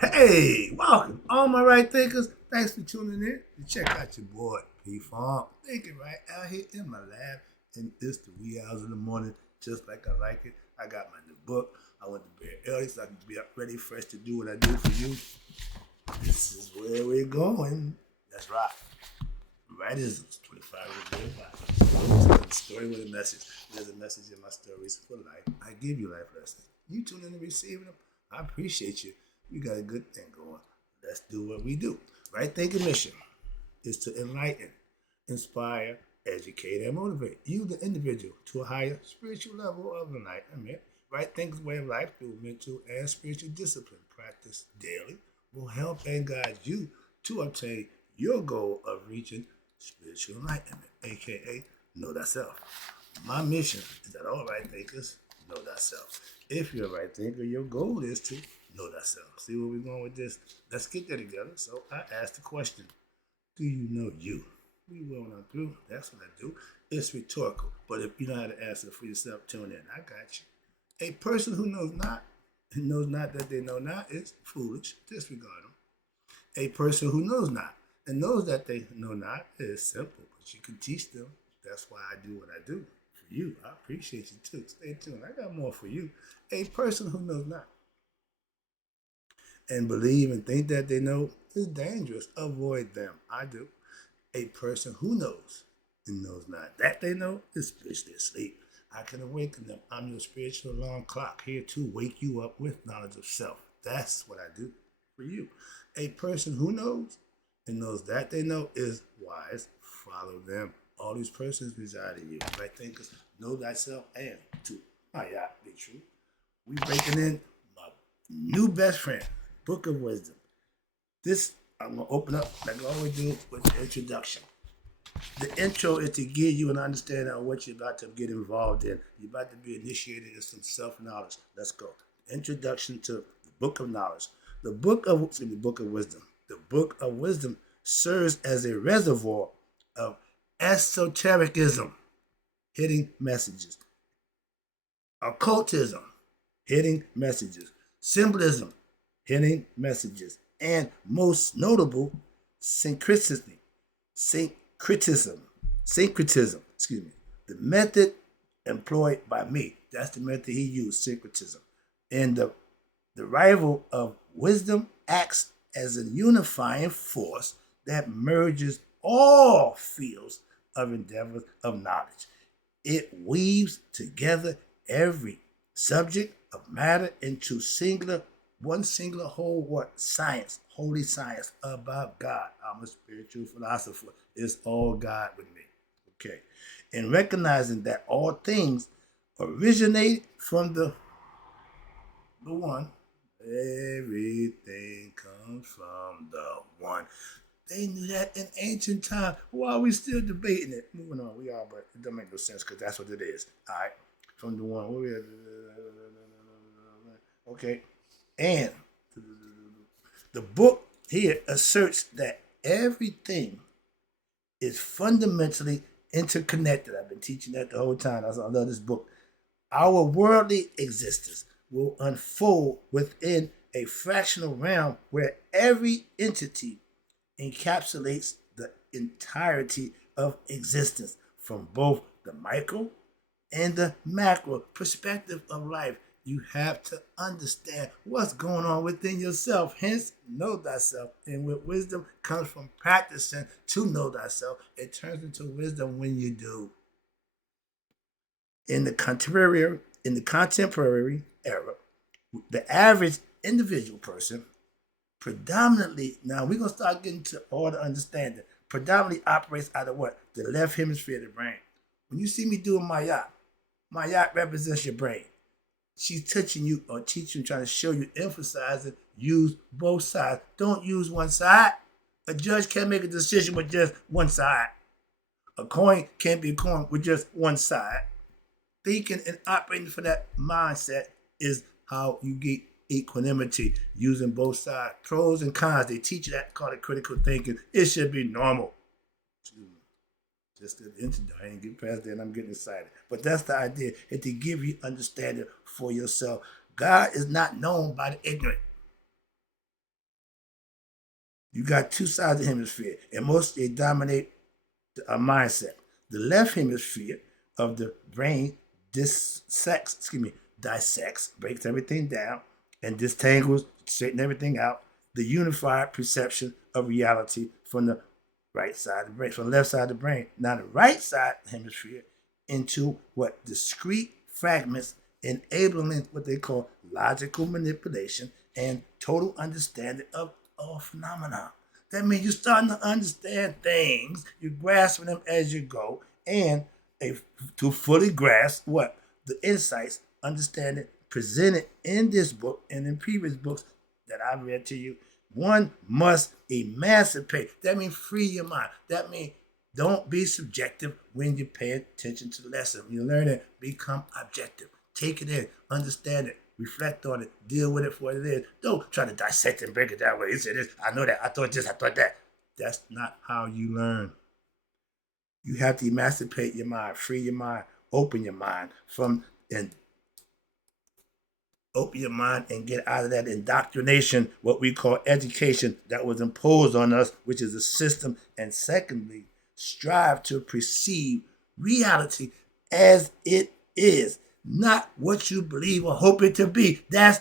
Hey, welcome, all my right thinkers. Thanks for tuning in to check out your boy P Funk. Thinking right out here in my lab, and it's the wee hours of the morning, just like I like it. I got my new book. I went to bed early so I can be up ready, fresh to do what I do for you. This is where we're going. That's right. Writisms, 25 years old. Story with a message. There's a message in my stories for life. I give you life lessons. You tune in and receiving them. I appreciate you. We got a good thing going. Let's do what we do. Right thinking mission is to enlighten, inspire, educate, and motivate you, the individual, to a higher spiritual level of enlightenment. Right thinking's way of life through mental and spiritual discipline practice daily will help and guide you to obtain your goal of reaching spiritual enlightenment, aka know thyself. My mission is that all right thinkers know thyself. If you're a right thinker, your goal is to know thyself. See where we're going with this? Let's get there together. So I asked the question, do you know you? We will not through. That's what I do. It's rhetorical. But if you know how to answer for yourself, tune in. I got you. A person who knows not that they know not is foolish. Disregard them. A person who knows not and knows that they know not is simple, but you can teach them. That's why I do what I do for you. I appreciate you too. Stay tuned. I got more for you. A person who knows not and believe and think that they know is dangerous. Avoid them. I do. A person who knows and knows not that they know is spiritually asleep. I can awaken them. I'm your spiritual alarm clock here to wake you up with knowledge of self. That's what I do for you. A person who knows and knows that they know is wise. Follow them. All these persons reside in you. Right thinkers, know thyself and to my yacht be true. We breaking in my new best friend, Book of Wisdom. This I'm gonna open up like I always do with the introduction. The intro is to give you an understanding of what you're about to get involved in. You're about to be initiated in some self-knowledge. Let's go. Introduction to the Book of Knowledge. The Book of Wisdom. The Book of Wisdom serves as a reservoir of esotericism, hidden messages, occultism, hidden messages, symbolism, hidden messages, and most notable, syncretism, excuse me, the method employed by me. That's the method he used, syncretism. And the rival of wisdom acts as a unifying force that merges all fields of endeavors of knowledge. It weaves together every subject of matter into one singular whole what? Science, holy science about God. I'm a spiritual philosopher. It's all God with me. Okay. And recognizing that all things originate from the one. Everything comes from the one. They knew that in ancient time. Why are we still debating it? Moving on, we are, but it doesn't make no sense because that's what it is. All right, from the one. Okay, and the book here asserts that everything is fundamentally interconnected. I've been teaching that the whole time. I love this book. Our worldly existence will unfold within a fractional realm where every entity encapsulates the entirety of existence from both the micro and the macro perspective of life. You have to understand what's going on within yourself. Hence, know thyself. And with wisdom comes from practicing to know thyself. It turns into wisdom when you do. In the contemporary era, the average individual person predominantly, now we're gonna start getting to all the understanding, predominantly operates out of what? The left hemisphere of the brain. When you see me doing my yacht represents your brain. She's touching you or teaching, trying to show you, emphasizing, use both sides. Don't use one side. A judge can't make a decision with just one side. A coin can't be a coin with just one side. Thinking and operating for that mindset is how you get equanimity, using both sides, pros and cons. They teach you that, call it critical thinking. It should be normal. Just the internet. I ain't get past that and I'm getting excited. But that's the idea, is to give you understanding for yourself. God is not known by the ignorant. You got two sides of the hemisphere, and most they dominate a mindset. The left hemisphere of the brain dissects, breaks everything down, and distangles, straighten everything out. The unified perception of reality from the right side of the brain, from the left side of the brain. Now the right side hemisphere into what discrete fragments, enabling what they call logical manipulation and total understanding of all phenomena. That means you're starting to understand things, you're grasping them as you go, and to fully grasp what? The insights, understanding presented in this book and in previous books that I've read to you. One must emancipate. That means free your mind. That means don't be subjective when you pay attention to the lesson. When you learn it, become objective. Take it in, understand it, reflect on it, deal with it for what it is. Don't try to dissect and break it down. Well, he said this, I know that, I thought this, I thought that. That's not how you learn. You have to emancipate your mind, free your mind, open your mind and get out of that indoctrination, what we call education, that was imposed on us, which is a system. And secondly, strive to perceive reality as it is, not what you believe or hope it to be. That's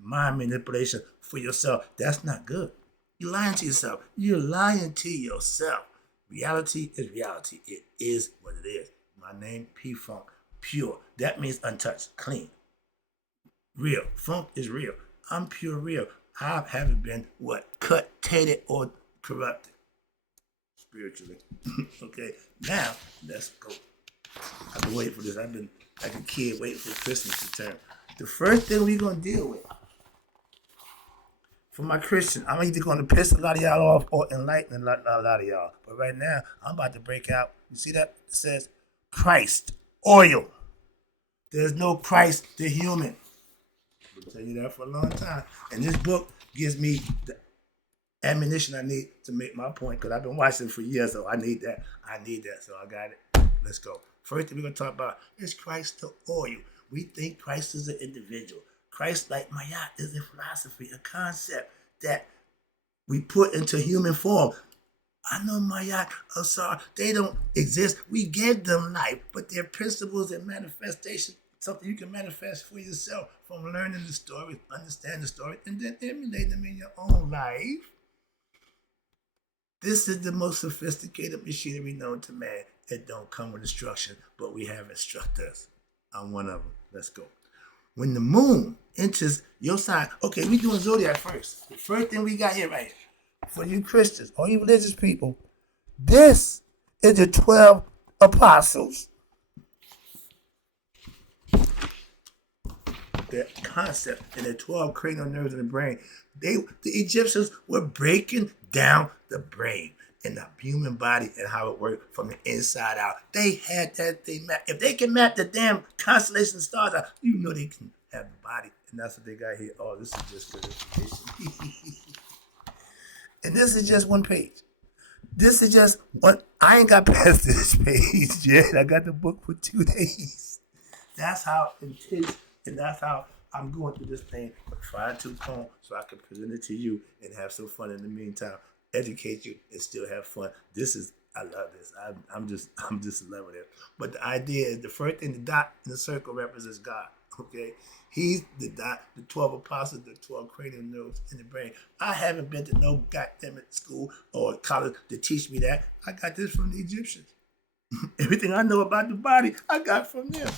mind manipulation for yourself. That's not good. You're lying to yourself. You're lying to yourself. Reality is reality. It is what it is. My name, P Funk, pure. That means untouched, clean. Real. Funk is real. I'm pure real. I haven't been cut, tainted, or corrupted spiritually. Okay, now let's go. I've been waiting for this. I've been like a kid waiting for Christmas to turn. The first thing we're gonna deal with for my Christian, I'm either gonna piss a lot of y'all off or enlighten a lot of y'all. But right now, I'm about to break out. You see that? It says Christ oil. There's no Christ the human. I'll tell you that for a long time. And this book gives me the ammunition I need to make my point, because I've been watching for years, so I need that. So I got it. Let's go. First thing we're going to talk about is Christ the oil. We think Christ is an individual. Christ, like Mayat, is a philosophy, a concept that we put into human form. I know Mayat, Asar, they don't exist. We gave them life, but their principles and manifestations, something you can manifest for yourself from learning the story, understand the story, and then emulate them in your own life. This is the most sophisticated machinery known to man. It don't come with instruction, but we have instructors. I'm one of them. Let's go. When the moon enters your sign, okay, we doing zodiac first. The first thing we got here right here, for you Christians, all you religious people, this is the 12 apostles. The concept and the 12 cranial nerves in the brain. The Egyptians were breaking down the brain and the human body and how it worked from the inside out. They had that thing mapped. If they can map the damn constellation of stars out, you know they can have the body. And that's what they got here. Oh, this is just good information. And this is just one page. This is just one. I ain't got past this page yet. I got the book for 2 days. That's how intense, and that's how I'm going through this thing with a fine-tooth comb so I can present it to you and have some fun in the meantime. Educate you and still have fun. I love this. I'm just loving it. But the idea is the first thing, the dot in the circle represents God. Okay, He's the dot, the 12 apostles, the 12 cranial nerves in the brain. I haven't been to no goddamn school or college to teach me that. I got this from the Egyptians. Everything I know about the body, I got from them.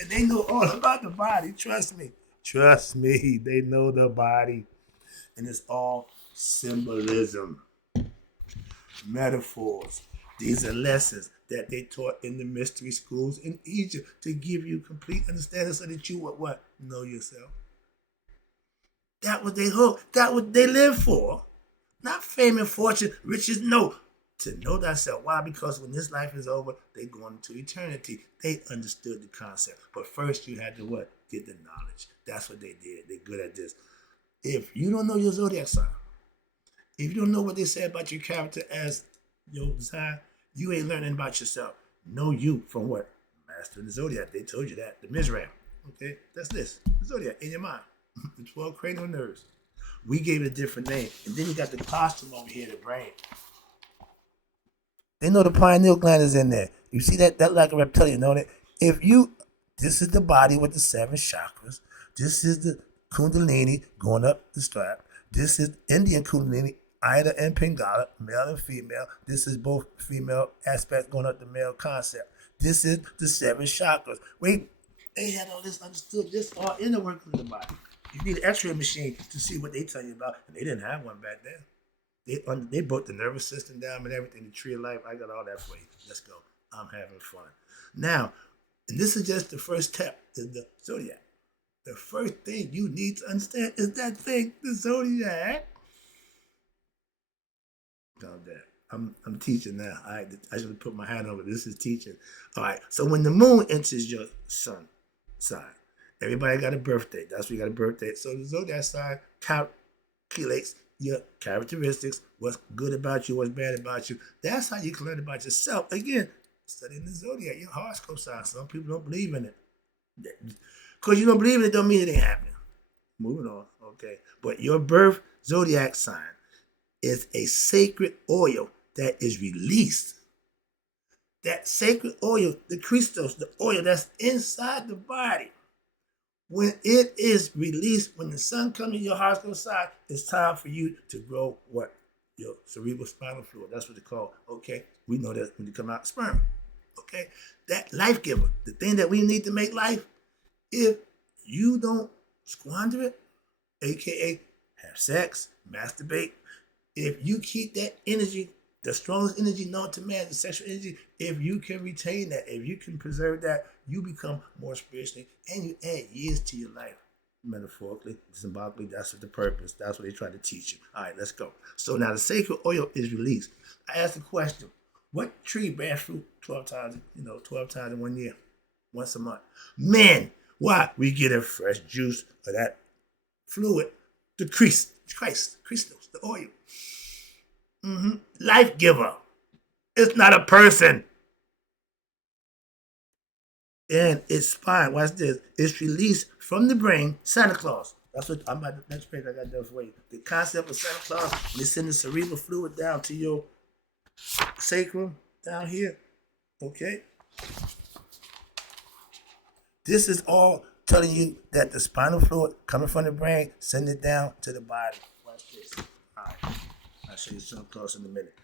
And they know all about the body. Trust me. They know the body. And it's all symbolism, metaphors. These are lessons that they taught in the mystery schools in Egypt to give you complete understanding so that you would what? Know yourself. That was their hope. That what they live for. Not fame and fortune, riches, no. To know thyself. Why? Because when this life is over, they go into eternity. They understood the concept. But first you had to what? Get the knowledge. That's what they did. They're good at this. If you don't know your zodiac sign, if you don't know what they say about your character as your sign, you ain't learning about yourself. Know you from what? Master of the Zodiac. They told you that. The Mizraim. Okay? That's this. The Zodiac in your mind. The 12 cranial nerves. We gave it a different name. And then you got the costume over here, the brain. They know the pineal gland is in there. You see that like a reptilian, know that? This is the body with the 7 chakras. This is the kundalini going up the strap. This is Indian kundalini, Ida and Pingala, male and female. This is both female aspects going up the male concept. This is the 7 chakras. Wait, they had all this understood. This all in the workings of the body. You need an X-ray machine to see what they tell you about, and they didn't have one back then. They broke the nervous system down and everything. The tree of life. I got all that for you. Let's go. I'm having fun. Now, and this is just the first step, is the zodiac. The first thing you need to understand is that thing, the zodiac. Calm down. I'm teaching now. All right, I should put my hand over. This is teaching. All right. So when the moon enters your sun sign, everybody got a birthday. That's why you got a birthday. So the zodiac sign calculates your characteristics, what's good about you, what's bad about you. That's how you can learn about yourself. Again, studying the zodiac, your horoscope sign. Some people don't believe in it. Because you don't believe in it don't mean it ain't happening. Moving on, okay. But your birth zodiac sign is a sacred oil that is released. That sacred oil, the Christos, the oil that's inside the body, when it is released, when the sun comes in your horoscope sign, it's time for you to grow what? Your cerebral spinal fluid. That's what they call, okay? We know that when you come out sperm, okay? That life giver, the thing that we need to make life, if you don't squander it, aka have sex, masturbate, if you keep that energy, the strongest energy known to man, the sexual energy, if you can retain that, if you can preserve that, you become more spiritually and you add years to your life. Metaphorically, symbolically, that's what the purpose. That's what they try to teach you. All right, let's go. So now the sacred oil is released. I asked the question, what tree bears fruit 12 times, 12 times in 1 year? Once a month. Men, why? We get a fresh juice of that fluid, the Christos, the oil. Life giver. It's not a person. And it's spine. Watch this. It's released from the brain. Santa Claus. That's what I'm about. The next page I got done for you. The concept of Santa Claus. They send the cerebral fluid down to your sacrum down here. Okay. This is all telling you that the spinal fluid coming from the brain, send it down to the body. Watch this. All right. I'll show you Santa Claus in a minute.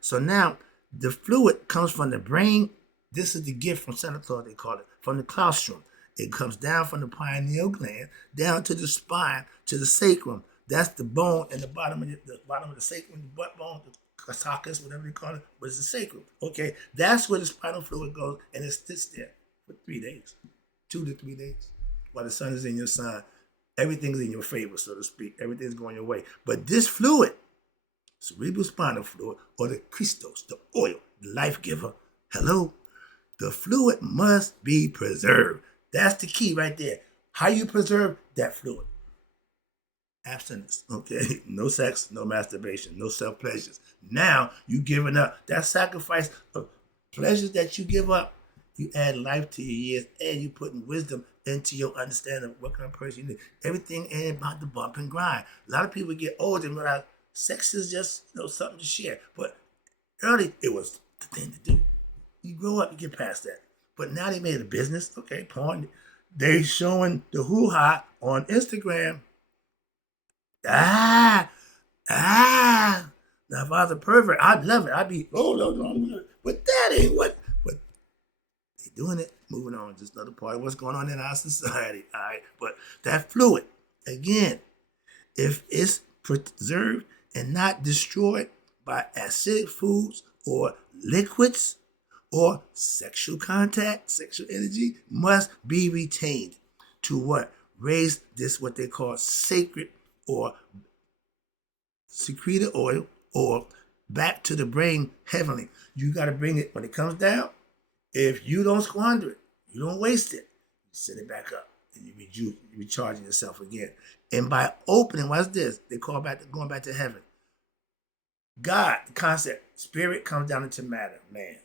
So now the fluid comes from the brain. This is the gift from Santa Claus, they call it, from the claustrum. It comes down from the pineal gland, down to the spine, to the sacrum. That's the bone in the bottom of the sacrum, the butt bone, the sarcus, whatever they call it, but it's the sacrum. Okay, that's where the spinal fluid goes, and it sits there for 3 days, 2 to 3 days, while the sun is in your sign. Everything's in your favor, so to speak. Everything's going your way. But this fluid, cerebral spinal fluid, or the Christos, the oil, the life giver, hello, the fluid must be preserved. That's the key right there. How you preserve that fluid? Abstinence, okay? No sex, no masturbation, no self-pleasures. Now you giving up. That sacrifice of pleasures that you give up, you add life to your years and you putting wisdom into your understanding of what kind of person you need. Everything ain't about the bump and grind. A lot of people get older and realize sex is just something to share. But early, it was the thing to do. You grow up, you get past that. But now they made it a business. Okay, porn. They showing the hoo-ha on Instagram. Now if I was a pervert, I'd love it. I'd be, no. But that ain't what. But they doing it. Moving on. Just another part of what's going on in our society. All right. But that fluid, again, if it's preserved and not destroyed by acidic foods or liquids, or sexual contact, sexual energy, must be retained to what? Raise this, what they call sacred or secreted oil, or back to the brain heavenly. You got to bring it, when it comes down, if you don't squander it, you don't waste it, you send it back up, and you recharging yourself again. And by opening, what's this? They call going back to heaven. God, the concept, spirit comes down into matter, man.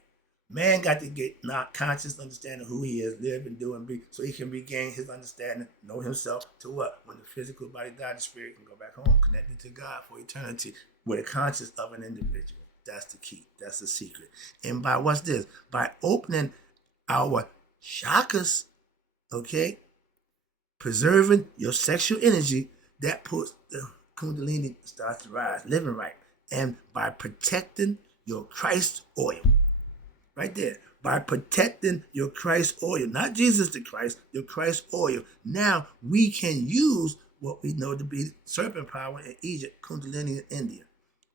Man got to get not conscious understanding who he is, live and do and be, so he can regain his understanding, know himself to what? When the physical body died, the spirit can go back home, connected to God for eternity, with a conscious of an individual. That's the key. That's the secret. And by what's this? By opening our chakras, okay, preserving your sexual energy, that puts the kundalini starts to rise, living right. And by protecting your Christ oil, right there, by protecting your Christ oil, not Jesus the Christ, your Christ oil. Now we can use what we know to be serpent power in Egypt, Kundalini in India.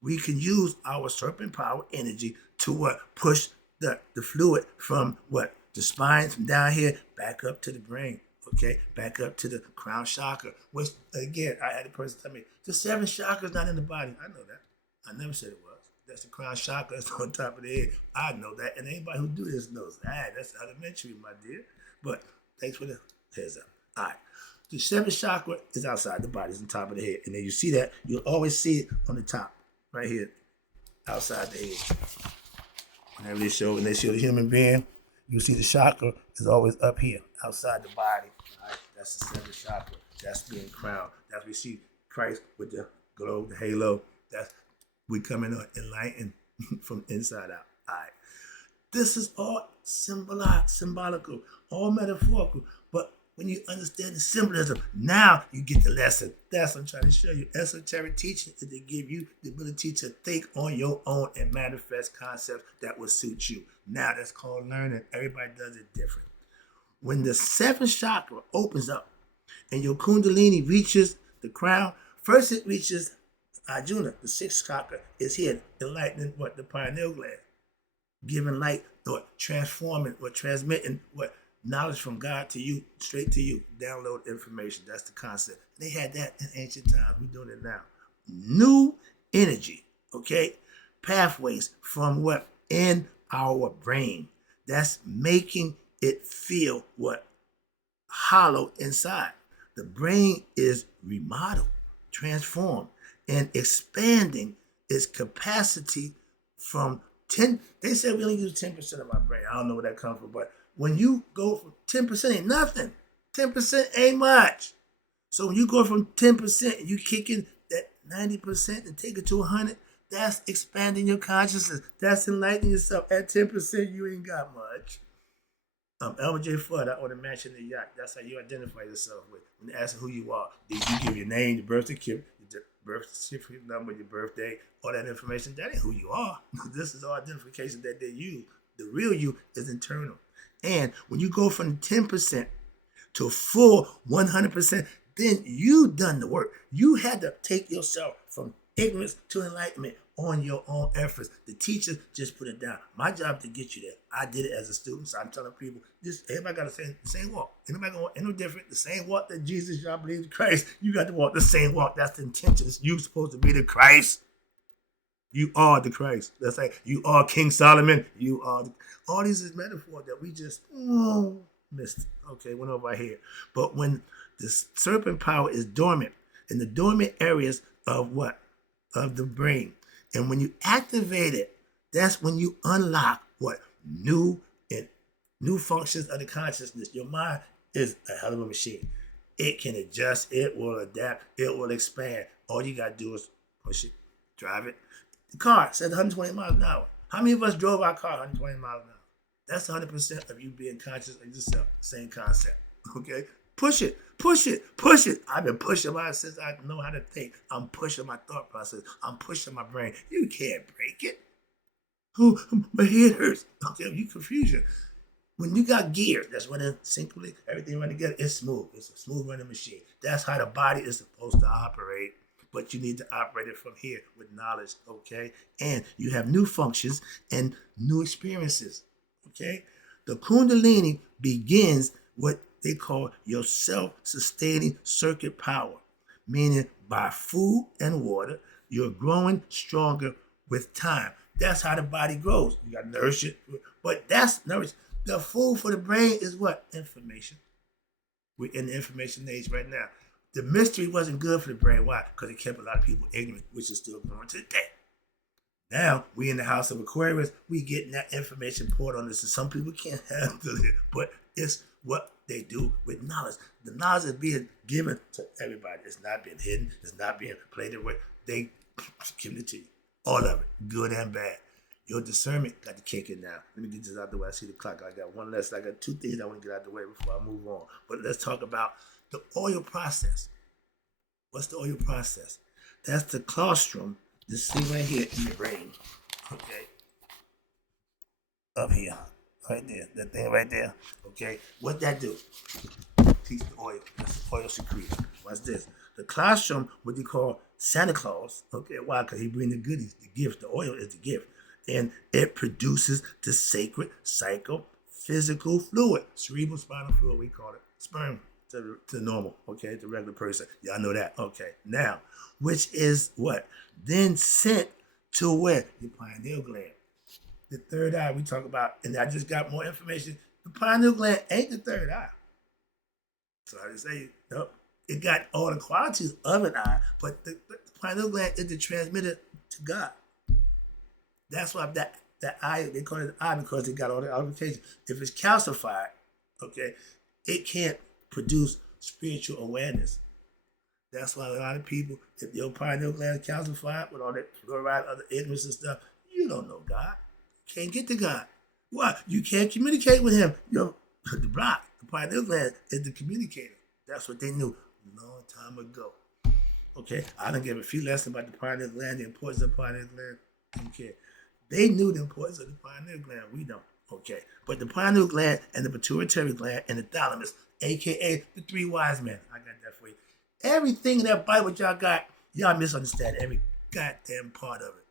We can use our serpent power energy to what? Push the fluid from what? The spine from down here back up to the brain. Okay, back up to the crown chakra, which again, I had a person tell me the 7 chakras not in the body. I know that. I never said it was. That's the crown chakra that's on top of the head. I know that, and anybody who do this knows. That's elementary, my dear. But thanks for the heads up. All right. The 7th chakra is outside the body, it's on top of the head. And then you see that, you'll always see it on the top, right here, outside the head. Whenever when they show the human being, you see the chakra is always up here, outside the body. All right? That's the 7th chakra. That's being crowned. That's we see Christ with the globe, the halo. That's we coming on enlightened from inside out. All right. This is all symbolical, all metaphorical. But when you understand the symbolism, now you get the lesson. That's what I'm trying to show you. Esoteric teaching is to give you the ability to think on your own and manifest concepts that will suit you. Now that's called learning. Everybody does it different. When the 7th chakra opens up and your kundalini reaches the crown, first it reaches Arjuna, the 6th chakra, is here, enlightening what? The pineal gland. Giving light, or transforming, or transmitting what? Knowledge from God to you, straight to you. Download information. That's the concept. They had that in ancient times. We're doing it now. New energy, okay? Pathways from what? In our brain. That's making it feel what? Hollow inside. The brain is remodeled, transformed, and expanding its capacity from 10. They said we only use 10% of our brain. I don't know where that comes from, but when you go from 10% ain't nothing. 10% ain't much. So when you go from 10% and you kick in that 90% and take it to 100, that's expanding your consciousness. That's enlightening yourself. At 10%, you ain't got much. Elmer J. Fudd, I own a mansion in the yacht. That's how you identify yourself with. When they ask who you are, you give your name, your birth certificate number, your birthday, all that information. That ain't who you are. This is all identification that they use. The real you is internal. And when you go from 10% to full 100%, then you done the work. You had to take yourself from ignorance to enlightenment on your own efforts. The teachers just put it down. My job is to get you there. I did it as a student, so I'm telling people, everybody got the same walk. Anybody gonna walk no different. The same walk that Jesus, y'all believe in Christ. You got to walk the same walk. That's the intention. You supposed to be the Christ. You are the Christ. That's like you are King Solomon. You are all these is metaphor that we just missed. Okay, went over our head. But when the serpent power is dormant in the dormant areas of what? Of the brain. And when you activate it, that's when you unlock what? New functions of the consciousness. Your mind is a hell of a machine. It can adjust, it will adapt, it will expand. All you gotta do is push it, drive it. The car says 120 miles an hour. How many of us drove our car 120 miles an hour? That's 100% of you being conscious of yourself. Same concept. Okay? Push it. I've been pushing mine since I know how to think. I'm pushing my thought process. I'm pushing my brain. You can't break it. Oh, my head hurts. Okay, you confusion. When you got gears that's running synchronously, everything running together, it's smooth. It's a smooth running machine. That's how the body is supposed to operate. But you need to operate it from here with knowledge, okay? And you have new functions and new experiences, okay? The Kundalini begins what they call your self-sustaining circuit power, meaning by food and water, you're growing stronger with time. That's how the body grows. You got to nourish it, but that's nourish. The food for the brain is what? Information. We're in the information age right now. The mystery wasn't good for the brain. Why? Because it kept a lot of people ignorant, which is still going today. Now we in the house of Aquarius, we getting that information poured on us. And some people can't handle it, but it's what they do with knowledge. The knowledge is being given to everybody. It's not being hidden. It's not being played away. They give it to you. All of it, good and bad. Your discernment got to kick in now. Let me get this out the way. I see the clock. I got one less. I got two things I want to get out the way before I move on. But let's talk about the oil process. What's the oil process? That's the colostrum. This thing right here in the brain. Okay. Up here. Right there. That thing right there. Okay. What that do? Teach the oil. That's the oil secretion. What's this? The colostrum, what they call Santa Claus. Okay. Why? Because he bring the goodies, the gifts. The oil is the gift. And it produces the sacred psychophysical fluid. Cerebral spinal fluid, we call it. Sperm to normal, okay, the regular person. Y'all know that. Okay. Now, which is what? Then sent to where? Your pineal gland. The third eye we talk about, and I just got more information. The pineal gland ain't the third eye. So I just say, nope. It got all the qualities of an eye, but the pineal gland is the transmitter to God. That's why that eye, they call it the eye because it got all the applications. If it's calcified, okay, it can't produce spiritual awareness. That's why a lot of people, if your pineal gland is calcified with all that fluoride, other ignorance and stuff, you don't know God. You can't get to God. Why? You can't communicate with him. The pineal gland is the communicator. That's what they knew a long time ago. Okay, I done give a few lessons about the pineal gland, the importance of the pineal gland. Okay. They knew the importance of the pineal gland. We don't. Okay. But the pineal gland and the pituitary gland and the thalamus, a.k.a. the three wise men. I got that for you. Everything in that Bible y'all got, y'all misunderstand every goddamn part of it.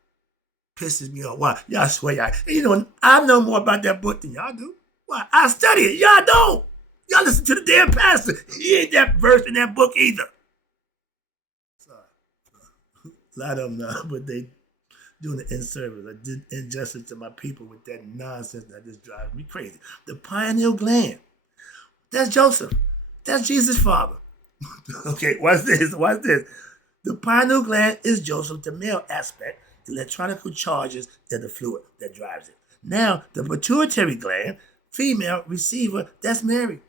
Pisses me off. Why? Y'all swear y'all. I know more about that book than y'all do. Why? I study it. Y'all don't. Y'all listen to the damn pastor. He ain't that verse in that book either. Sorry. A lot of them know, but they doing the in-service. I did injustice to my people with that nonsense that just drives me crazy. The pineal gland. That's Joseph. That's Jesus' father. Okay, watch this. Watch this. The pineal gland is Joseph, the male aspect. The electronical charges are the fluid that drives it. Now, the pituitary gland, female receiver, that's Mary.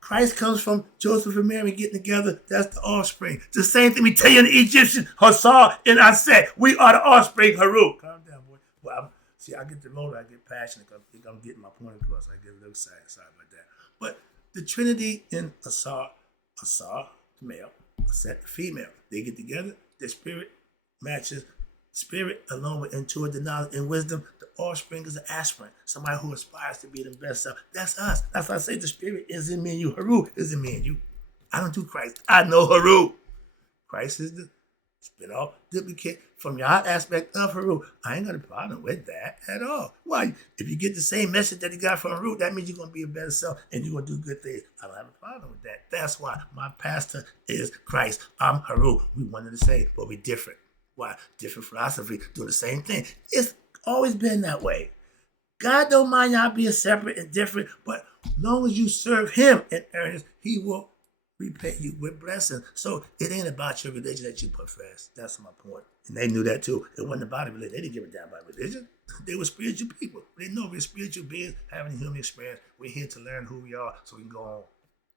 Christ comes from Joseph and Mary getting together. That's the offspring. The same thing we tell you in the Egyptian, Hassar and I said, we are the offspring, Haru. Calm down, boy. Well, I get the load, I get passionate. I think I'm getting my point across. I get a little excited. Sorry about that. But the Trinity in Hassar, the male, Aset, the female. They get together. Their spirit matches. Spirit along with intuitive knowledge and wisdom. The offspring is an aspirant, somebody who aspires to be the best self. That's us. That's why I say the spirit is in me and you. Haru is in me and you. I don't do Christ. I know Haru. Christ is the spin-off duplicate from your aspect of Haru. I ain't got a problem with that at all. Why? If you get the same message that he got from Haru, that means you're going to be a better self and you're going to do good things. I don't have a problem with that. That's why my pastor is Christ. I'm Haru. We one and the same, but we're different. Why? Different philosophy, do the same thing. It's always been that way. God don't mind y'all being separate and different, but as long as you serve him in earnest, he will repay you with blessings. So it ain't about your religion that you profess. That's my point. And they knew that too. It wasn't about a religion. They didn't give a damn about religion. They were spiritual people. They know we're spiritual beings having a human experience. We're here to learn who we are so we can go on.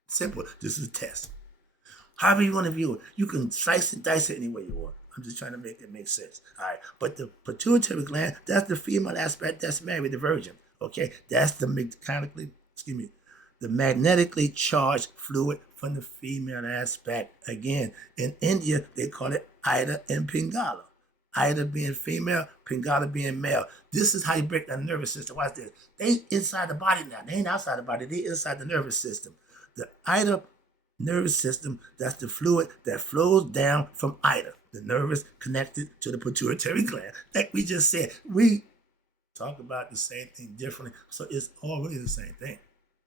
Simple. This is a test. However you want to view it, you can slice and dice it any way you want. I'm just trying to make it make sense. All right. But the pituitary gland, that's the female aspect, that's Mary, the virgin. Okay. That's the magnetically charged fluid from the female aspect. Again, in India, they call it Ida and Pingala. Ida being female, Pingala being male. This is how you break the nervous system. Watch this. They inside the body now. They ain't outside the body. They inside the nervous system. The Ida nervous system, that's the fluid that flows down from Ida. The nervous connected to the pituitary gland. Like we just said, we talk about the same thing differently. So it's all really the same thing.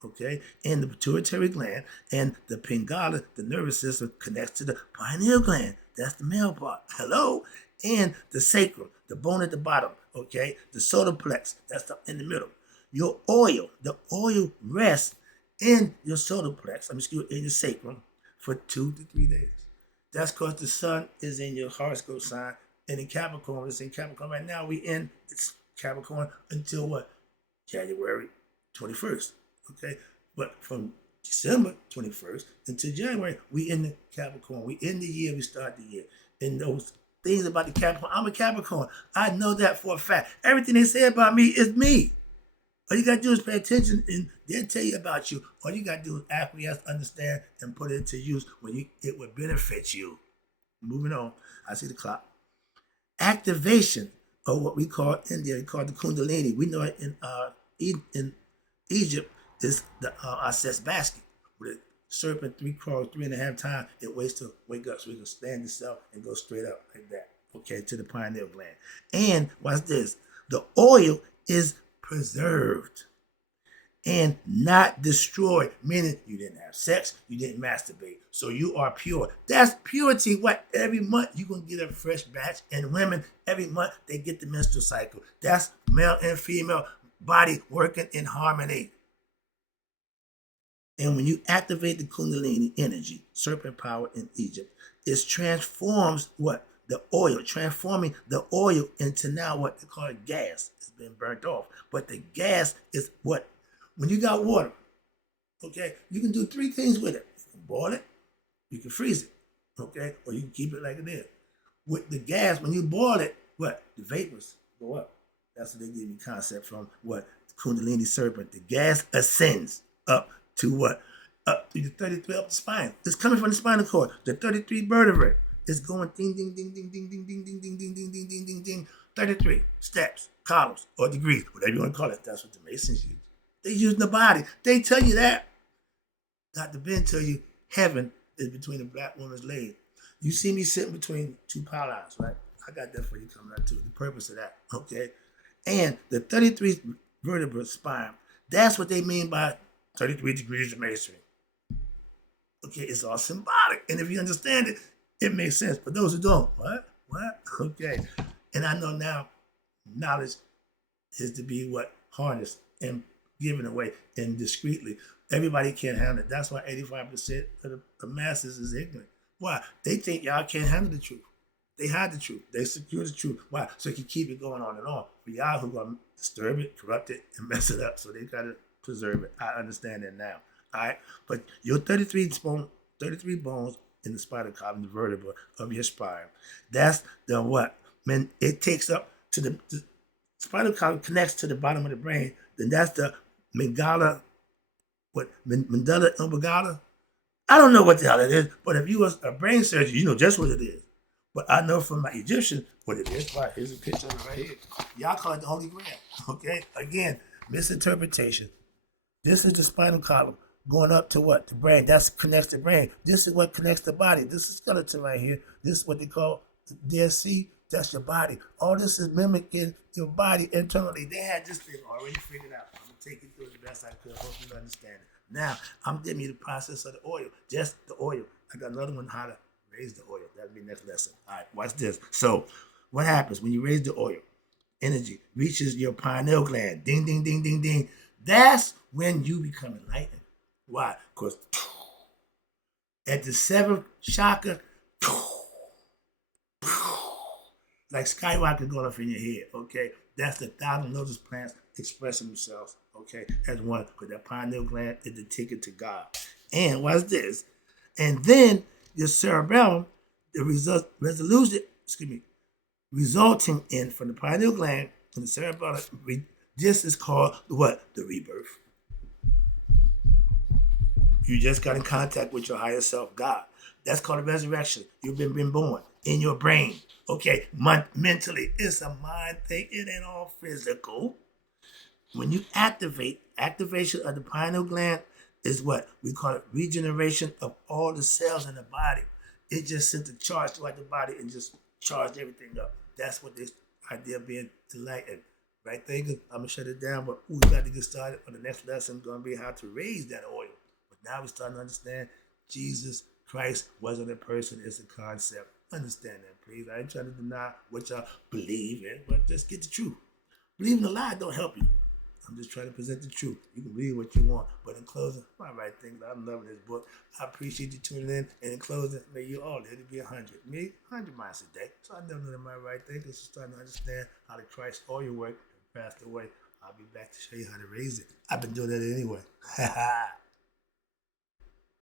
Okay? And the pituitary gland and the Pingala, the nervous system, connects to the pineal gland. That's the male part. Hello? And the sacrum, the bone at the bottom. Okay? The solar plex, that's in the middle. Your oil, the oil rests in your solar plex, in your sacrum for 2 to 3 days. That's because the sun is in your horoscope sign And in Capricorn, it's in Capricorn right now. We in it's Capricorn until what? January 21st. Okay, but from December 21st until January, we in the Capricorn. We in the year. We start the year. And those things about the Capricorn, I'm a Capricorn. I know that for a fact. Everything they say about me is me. All you gotta do is pay attention, and they'll tell you about you. All you gotta do is acquiesce, understand, and put it into use when it would benefit you. Moving on, I see the clock. Activation of what we call India, we call the Kundalini. We know it in Egypt is the assess basket with a serpent 3.5 times. It waits to wake up so we can stand itself and go straight up like that. Okay, to the pineal gland. And watch this: the oil is preserved and not destroyed, meaning you didn't have sex, you didn't masturbate, so you are pure. That's purity. What? Every month you're going to get a fresh batch, and women, every month they get the menstrual cycle. That's male and female body working in harmony. And when you activate the Kundalini energy, serpent power in Egypt, it transforms what? The oil, transforming the oil into now what they call gas. It's been burnt off. But the gas is what? When you got water, okay, you can do three things with it. You can boil it, you can freeze it, okay, or you can keep it like it is. With the gas, when you boil it, what? The vapors go up. That's what they give you concept from what? The Kundalini serpent. The gas ascends up to what? Up to the 33, up the spine. It's coming from the spinal cord. The 33 vertebrae. It's going ding, ding, ding, ding, ding, ding, ding, ding, ding, ding, ding, ding, ding, ding, ding. 33 steps, columns, or degrees, whatever you want to call it. That's what the Masons use. They use the body. They tell you that. Dr. Ben tell you heaven is between a black woman's legs. You see me sitting between two pylons, right? I got that for you coming out too. The purpose of that, okay? And the 33 vertebral spine, that's what they mean by 33 degrees of masonry. Okay, it's all symbolic. And if you understand it, it makes sense. For those who don't, what? Okay. And I know now knowledge is to be what? Harnessed and given away and discreetly. Everybody can't handle it. That's why 85% of the masses is ignorant. Why? They think y'all can't handle the truth. They hide the truth. They secure the truth. Why? So you can keep it going on and on. For y'all who gonna disturb it, corrupt it, and mess it up. So they gotta preserve it. I understand that now. All right. But your 33 bones in the spinal column, the vertebra of your spine. That's the what? Man, it takes up to the spinal column connects to the bottom of the brain. Then that's the medulla oblongata. I don't know what the hell it is, but if you was a brain surgeon, you know just what it is. But I know from my Egyptian what it is. Right, here's a picture of it right here. Y'all call it the Holy Grail. Okay? Again, misinterpretation. This is the spinal column going up to what? The brain. That connects the brain. This is what connects the body. This is skeleton right here. This is what they call the Dead Sea. That's your body. All this is mimicking your body internally. They had this thing already figured out. I'm going to take you through it the best I could. Hope you understand it. Now, I'm giving you the process of the oil. Just the oil. I got another one, how to raise the oil. That'll be next lesson. All right, watch this. So, what happens when you raise the oil? Energy reaches your pineal gland. Ding, ding, ding, ding, ding. That's when you become enlightened. Why? Because at the seventh chakra, like skywalker going off in your head, okay? That's the 1,000 lotus plants expressing themselves, okay, as one. Because that pineal gland is the ticket to God. And watch this. And then your cerebellum, the resulting in from the pineal gland and the cerebellum, this is called what? The rebirth. You just got in contact with your higher self, God. That's called a resurrection. You've been reborn in your brain. Okay, mentally, it's a mind thing. It ain't all physical. When you activation of the pineal gland is what we call it regeneration of all the cells in the body. It just sent a charge throughout the body and just charged everything up. That's what this idea of being enlightened. Right there, I'm going to shut it down, but we got to get started on the next lesson, going to be how to raise that oil. But now we're starting to understand Jesus Christ wasn't a person, it's a concept. Understand that, please. I ain't trying to deny what y'all believe in, but just get the truth. Believing a lie don't help you. I'm just trying to present the truth. You can believe what you want. But in closing, my right thing, I'm loving this book. I appreciate you tuning in. And in closing, may you all live to be 100. Me, 100 miles a day. So I know that my right thing is starting to understand how to Christ all your work and passed away. I'll be back to show you how to raise it. I've been doing that anyway.